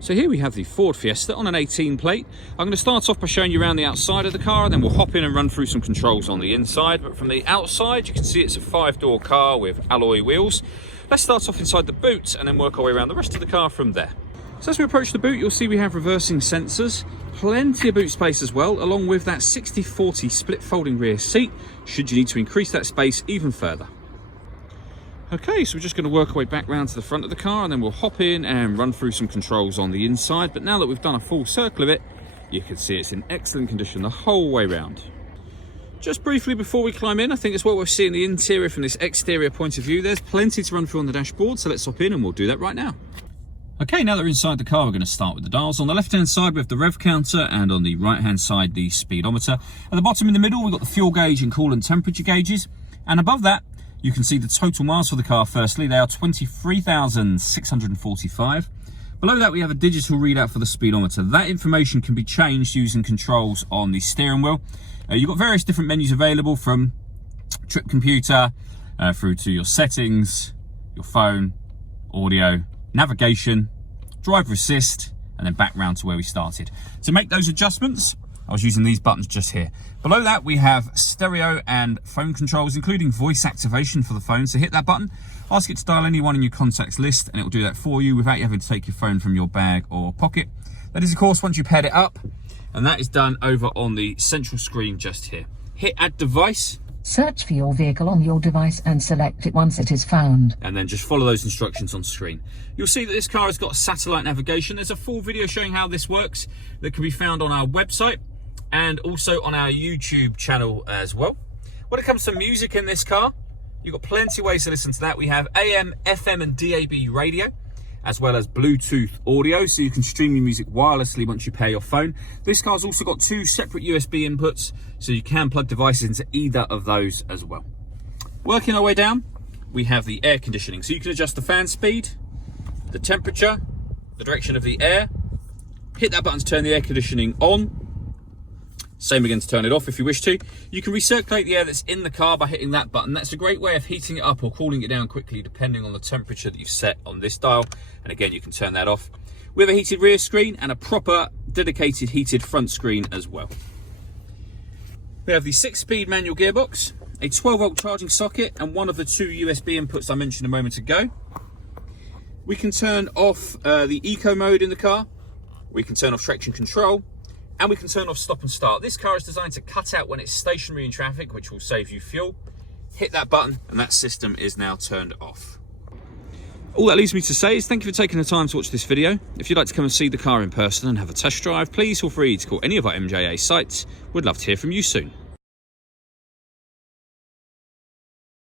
So here we have the Ford Fiesta on an 18 plate. I'm going to start off by showing you around the outside of the car, and then we'll hop in and run through some controls on the inside. But from the outside, you can see it's a 5-door car with alloy wheels. Let's start off inside the boot and then work our way around the rest of the car from there. So as we approach the boot, you'll see we have reversing sensors, plenty of boot space as well, along with that 60/40 split folding rear seat, should you need to increase that space even further. Okay, so we're just going to work our way back round to the front of the car, and then we'll hop in and run through some controls on the inside. But now that we've done a full circle of it, you can see it's in excellent condition the whole way round. Just briefly before we climb in, I think it's what we're seeing the interior from this exterior point of view. There's plenty to run through on the dashboard, so let's hop in and we'll do that right now. Okay, now that we're inside the car, we're going to start with the dials. On the left-hand side, we have the rev counter, and on the right-hand side, the speedometer. At the bottom in the middle, we've got the fuel gauge and coolant temperature gauges. And above that, you can see the total miles for the car. Firstly, they are 23,645. Below that, we have a digital readout for the speedometer. That information can be changed using controls on the steering wheel. You've got various different menus available, from trip computer through to your settings, your phone, audio, navigation, driver assist, and then back round to where we started. To make those adjustments, I was using these buttons just here. Below that, we have stereo and phone controls, including voice activation for the phone. So hit that button, ask it to dial anyone in your contacts list, and it will do that for you without you having to take your phone from your bag or pocket. That is, of course, once you paired it up, and that is done over on the central screen just here. Hit add device. Search for your vehicle on your device and select it once it is found. And then just follow those instructions on screen. You'll see that this car has got satellite navigation. There's a full video showing how this works that can be found on our website and also on our YouTube channel as well. When it comes to music in this car, you've got plenty of ways to listen to that. We have AM, FM and DAB radio, as well as Bluetooth audio, so you can stream your music wirelessly once you pair your phone. This car's also got 2 separate USB inputs, so you can plug devices into either of those as well. Working our way down, we have the air conditioning. So you can adjust the fan speed, the temperature, the direction of the air. Hit that button to turn the air conditioning on. Same again to turn it off if you wish to. You can recirculate the air that's in the car by hitting that button. That's a great way of heating it up or cooling it down quickly, depending on the temperature that you've set on this dial. And again, you can turn that off. We have a heated rear screen and a proper dedicated heated front screen as well. We have the 6-speed manual gearbox, a 12-volt charging socket, and one of the 2 USB inputs I mentioned a moment ago. We can turn off the eco mode in the car. We can turn off traction control. And we can turn off stop and start. This car is designed to cut out when it's stationary in traffic, which will save you fuel. Hit that button and that system is now turned off. All that leaves me to say is thank you for taking the time to watch this video. If you'd like to come and see the car in person and have a test drive, please feel free to call any of our MJA sites. We'd love to hear from you soon.